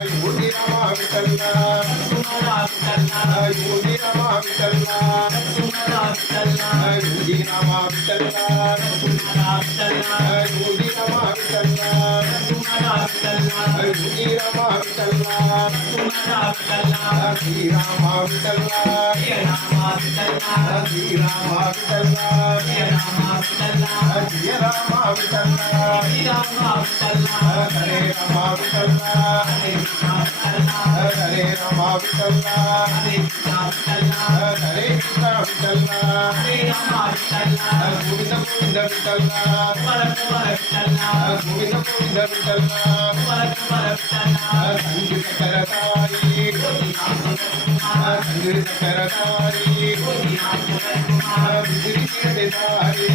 योगी रामा विठ्ठला योगी रामा विठ्ठला योगी रामा विठ्ठला योगी रामा विठ्ठला योगी रामा विठ्ठला श्री रामा विठ्ठला श्री रामा विठ्ठला जय रामा विठ्ठला हरे रामा विठ्ठला हरे रामा विठ्ठला हरे कृष्ण विठ्ठला गोविंद गोविंद विठ्ठला गोविंद गोविंद विठ्ठला संगीत करतारी संगीत करतारी बिजली देतारी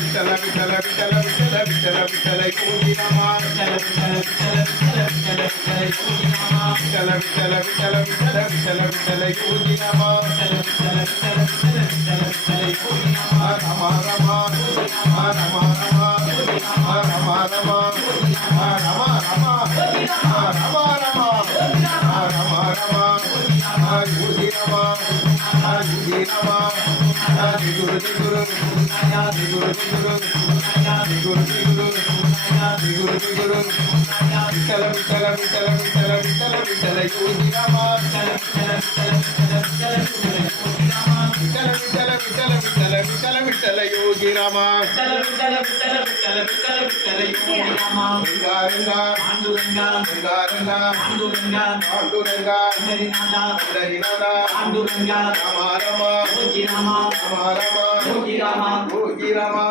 विठ्ठल विठ्ठल विठ्ठल विठ्ठल विठ्ठल विठ्ठल योगी रामा विठ्ठल विठ्ठल विठ्ठल विठ्ठल विठ्ठल योगी रामा रामा रामा रामा रामा रामा रामा रामा रामा रामा रामा रामा योगी रामा योगी रामा गुरु गुरु गुरु गुरु गुरु गुरु विठ्ठल विठ्ठल विठ्ठल विठ्ठल विठ्ठल विठ्ठल योगी रामा विठ्ठल विठ्ठल विठ्ठल विठ्ठल विठ्ठल विठ्ठल योगी रामा गंगारंगा गंगारंगा पांडुरंगा हरिनादा रामा रामा रामा रामा योगी रामा